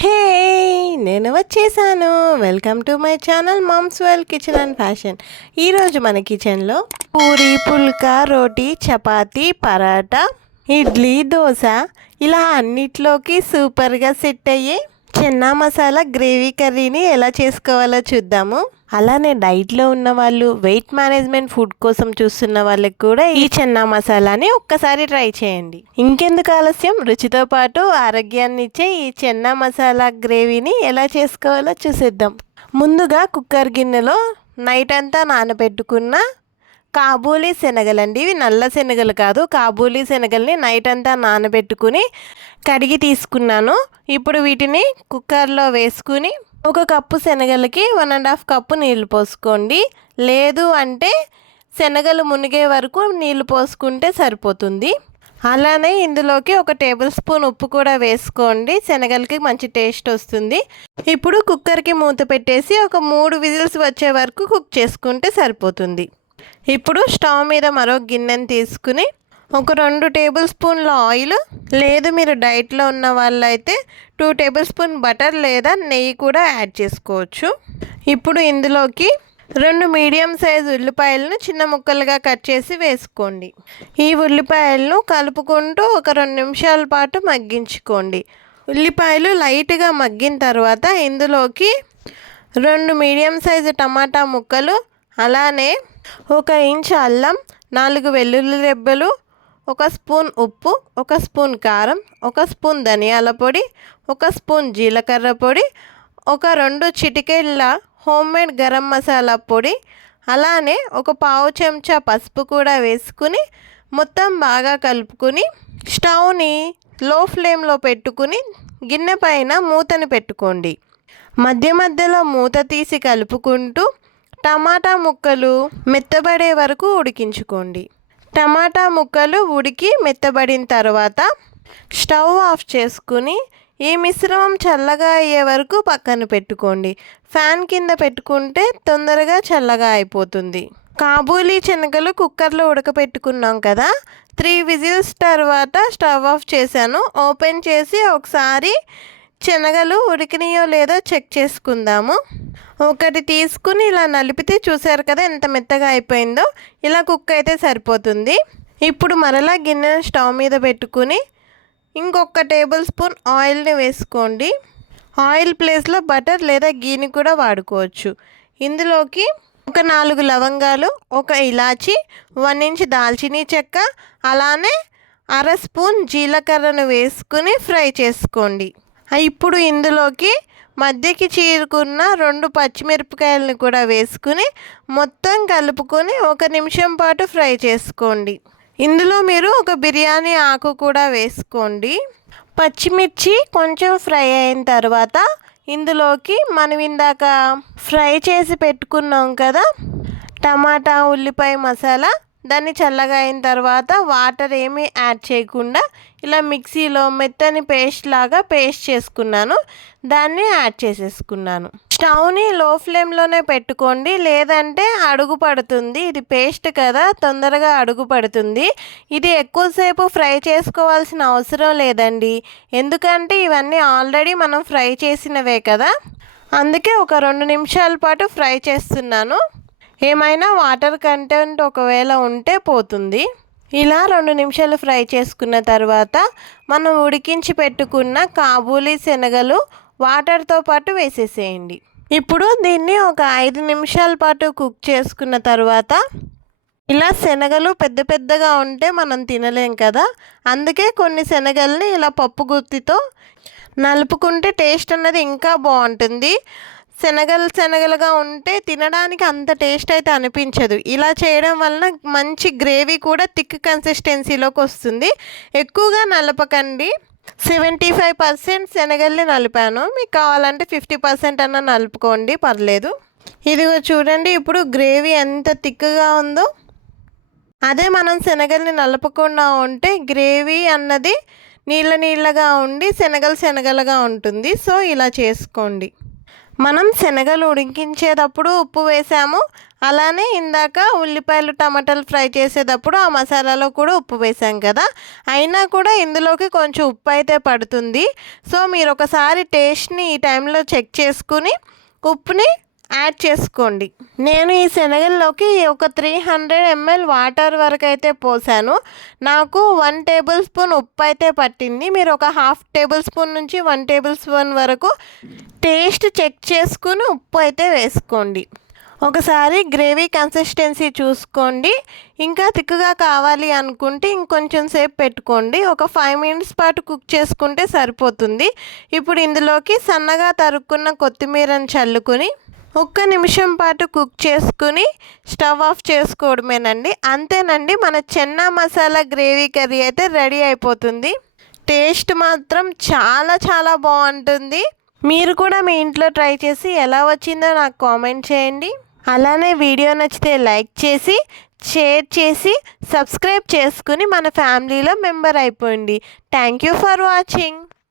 హే నేను వచ్చేసాను. Welcome to my channel mom's well kitchen and fashion ఈరోజు మన కిచెన్లో పూరి పుల్కా రోటీ చపాతీ పరాటా ఇడ్లీ దోశ ఇలా అన్నిట్లోకి సూపర్గా సెట్ అయ్యే చెన్నా మసాలా గ్రేవీ కర్రీని ఎలా చేసుకోవాలో చూద్దాము. అలానే డైట్లో ఉన్న వాళ్ళు వెయిట్ మేనేజ్మెంట్ ఫుడ్ కోసం చూస్తున్న వాళ్ళకి కూడా ఈ చెన్నా మసాలాని ఒక్కసారి ట్రై చేయండి. ఇంకెందుకు ఆలస్యం? రుచితో పాటు ఆరోగ్యాన్ని ఇచ్చే ఈ చెన్నా మసాలా గ్రేవీని ఎలా చేసుకోవాలో చూసేద్దాం. ముందుగా కుక్కర్ గిన్నెలో నైట్ అంతా నానబెట్టుకున్న కాబూలీ శనగలండి. ఇవి నల్ల శనగలు కాదు. కాబూలీ శనగల్ని నైట్ అంతా నానబెట్టుకుని కడిగి తీసుకున్నాను. ఇప్పుడు వీటిని కుక్కర్లో వేసుకుని ఒక కప్పు శనగలకి వన్ అండ్ హాఫ్ కప్పు నీళ్ళు పోసుకోండి. లేదు అంటే శనగలు మునిగే వరకు నీళ్ళు పోసుకుంటే సరిపోతుంది. అలానే ఇందులోకి ఒక టేబుల్ స్పూన్ ఉప్పు కూడా వేసుకోండి. శనగలకి మంచి టేస్ట్ వస్తుంది. ఇప్పుడు కుక్కర్కి మూత పెట్టేసి ఒక మూడు విజిల్స్ వచ్చే వరకు కుక్ చేసుకుంటే సరిపోతుంది. ఇప్పుడు స్టవ్ మీద మరో గిన్నెని తీసుకుని ఒక రెండు టేబుల్ స్పూన్ల ఆయిల్ లేదు మీరు డైట్లో ఉన్న వాళ్ళైతే టూ టేబుల్ స్పూన్ బటర్ లేదా నెయ్యి కూడా యాడ్ చేసుకోవచ్చు. ఇప్పుడు ఇందులోకి రెండు మీడియం సైజ్ ఉల్లిపాయలను చిన్న ముక్కలుగా కట్ చేసి వేసుకోండి. ఈ ఉల్లిపాయలను కలుపుకుంటూ ఒక రెండు నిమిషాల పాటు మగ్గించుకోండి. ఉల్లిపాయలు లైట్గా మగ్గిన తర్వాత ఇందులోకి రెండు మీడియం సైజు టమాటా ముక్కలు అలానే ఒక ఇంచు అల్లం నాలుగు వెల్లుల్లి రెబ్బలు ఒక స్పూన్ ఉప్పు ఒక స్పూన్ కారం ఒక స్పూన్ ధనియాల పొడి ఒక స్పూన్ జీలకర్ర పొడి ఒక రెండు చిటికెళ్ళ హోమ్మేడ్ గరం మసాలా పొడి అలానే ఒక పావు చెంచా పసుపు కూడా వేసుకుని మొత్తం బాగా కలుపుకుని స్టవ్ని లో ఫ్లేమ్లో పెట్టుకుని గిన్నె పైన మూతని పెట్టుకోండి. మధ్య మధ్యలో మూత తీసి కలుపుకుంటూ టమాటా ముక్కలు మెత్తబడే వరకు ఉడికించుకోండి. టమాటా ముక్కలు ఉడికి మెత్తబడిన తర్వాత స్టవ్ ఆఫ్ చేసుకుని ఈ మిశ్రమం చల్లగా అయ్యే వరకు పక్కన పెట్టుకోండి. ఫ్యాన్ కింద పెట్టుకుంటే తొందరగా చల్లగా అయిపోతుంది. కాబూలీ శనగలు కుక్కర్లో ఉడకపెట్టుకున్నాం కదా త్రీ విజిల్స్ తర్వాత స్టవ్ ఆఫ్ చేశాను. ఓపెన్ చేసి ఒకసారి శనగలు ఉడికినాయో లేదో చెక్ చేసుకుందాము. ఒకటి తీసుకుని ఇలా నలిపితే చూసారు కదా ఎంత మెత్తగా అయిపోయిందో? ఇలా కుక్ అయితే సరిపోతుంది. ఇప్పుడు మరలా గిన్నె స్టవ్ మీద పెట్టుకుని ఇంకొక టేబుల్ స్పూన్ ఆయిల్ని వేసుకోండి. ఆయిల్ ప్లేస్లో బటర్ లేదా గీని కూడా వాడుకోవచ్చు. ఇందులోకి ఒక నాలుగు లవంగాలు ఒక ఇలాచి వన్ ఇంచ్ దాల్చినీ చెక్క అలానే అర స్పూన్ జీలకర్రను వేసుకుని ఫ్రై చేసుకోండి. ఇప్పుడు ఇందులోకి మధ్యకి చీరుకున్న రెండు పచ్చిమిరపకాయలను కూడా వేసుకుని మొత్తం కలుపుకొని ఒక నిమిషం పాటు ఫ్రై చేసుకోండి. ఇందులో మీరు ఒక బిర్యానీ ఆకు కూడా వేసుకోండి. పచ్చిమిర్చి కొంచెం ఫ్రై అయిన తర్వాత ఇందులోకి మనం ఇందాక ఫ్రై చేసి పెట్టుకున్నాం కదా టమాటా ఉల్లిపాయ మసాలా దాన్ని చల్లగా అయిన తర్వాత వాటర్ ఏమీ యాడ్ చేయకుండా ఇలా మిక్సీలో మెత్తని పేస్ట్ లాగా పేస్ట్ చేసుకున్నాను. దాన్ని యాడ్ చేసేసుకున్నాను. స్టవ్ని లో ఫ్లేమ్లోనే పెట్టుకోండి. లేదంటే అడుగు పడుతుంది. ఇది పేస్ట్ కదా తొందరగా అడుగు పడుతుంది. ఇది ఎక్కువసేపు ఫ్రై చేసుకోవాల్సిన అవసరం లేదండి. ఎందుకంటే ఇవన్నీ ఆల్రెడీ మనం ఫ్రై చేసినవే కదా. అందుకే ఒక రెండు నిమిషాల పాటు ఫ్రై చేస్తున్నాను. ఏమైనా వాటర్ కంటెంట్ ఒకవేళ ఉంటే పోతుంది. ఇలా రెండు నిమిషాలు ఫ్రై చేసుకున్న తర్వాత మనం ఉడికించి పెట్టుకున్న కాబూలీ శనగలు వాటర్తో పాటు వేసేసేయండి. ఇప్పుడు దీన్ని ఒక ఐదు నిమిషాల పాటు కుక్ చేసుకున్న తర్వాత ఇలా శనగలు పెద్ద పెద్దగా ఉంటే మనం తినలేం కదా. అందుకే కొన్ని శనగల్ని ఇలా పప్పు గుత్తితో నలుపుకుంటే టేస్ట్ అన్నది ఇంకా బాగుంటుంది. శనగలు శనగలుగా ఉంటే తినడానికి అంత టేస్ట్ అయితే అనిపించదు. ఇలా చేయడం వలన మంచి గ్రేవీ కూడా థిక్ కన్సిస్టెన్సీలోకి వస్తుంది. ఎక్కువగా నలపకండి. సెవెంటీ ఫైవ్ పర్సెంట్ శనగల్ని నలిపాను. మీకు కావాలంటే ఫిఫ్టీ పర్సెంట్ అన్న నలుపుకోండి పర్లేదు. ఇదిగో చూడండి ఇప్పుడు గ్రేవీ ఎంత థిక్గా ఉందో. అదే మనం శనగల్ని నలపకుండా ఉంటే గ్రేవీ అన్నది నీళ్ళ నీళ్ళగా ఉండి శనగలు శనగలుగా ఉంటుంది. సో ఇలా చేసుకోండి. మనం శనగలు ఉడికించేటప్పుడు ఉప్పు వేసాము. అలానే ఇందాక ఉల్లిపాయలు టమాటాలు ఫ్రై చేసేటప్పుడు ఆ మసాలాలో కూడా ఉప్పు వేసాం కదా. అయినా కూడా ఇందులోకి కొంచెం ఉప్పు అయితే పడుతుంది. సో మీరు ఒకసారి టేస్ట్ని ఈ టైంలో చెక్ చేసుకుని ఉప్పుని యాడ్ చేసుకోండి. నేను ఈ శనగల్లోకి ఒక త్రీ హండ్రెడ్ ఎంఎల్ వాటర్ వరకు అయితే పోసాను. నాకు వన్ టేబుల్ స్పూన్ ఉప్పు అయితే పట్టింది. మీరు ఒక హాఫ్ టేబుల్ స్పూన్ నుంచి వన్ టేబుల్ స్పూన్ వరకు టేస్ట్ చెక్ చేసుకుని ఉప్పు అయితే వేసుకోండి. ఒకసారి గ్రేవీ కన్సిస్టెన్సీ చూసుకోండి. ఇంకా తిక్కుగా కావాలి అనుకుంటే ఇంకొంచెం సేపు పెట్టుకోండి. ఒక ఫైవ్ మినిట్స్ పాటు కుక్ చేసుకుంటే సరిపోతుంది. ఇప్పుడు ఇందులోకి సన్నగా తరుక్కున్న కొత్తిమీరని చల్లుకొని ఒక్క నిమిషం పాటు కుక్ చేసుకుని స్టవ్ ఆఫ్ చేసుకోవడమేనండి. అంతేనండి మన చెన్నా మసాలా గ్రేవీ కర్రీ అయితే రెడీ అయిపోతుంది. టేస్ట్ మాత్రం చాలా చాలా బాగుంటుంది. మీరు కూడా మీ ఇంట్లో ట్రై చేసి ఎలా వచ్చిందో నాకు కామెంట్ చేయండి. అలానే వీడియో నచ్చితే లైక్ చేసి షేర్ చేసి సబ్స్క్రైబ్ చేసుకుని మన ఫ్యామిలీలో మెంబర్ అయిపోండి. Thank you for watching.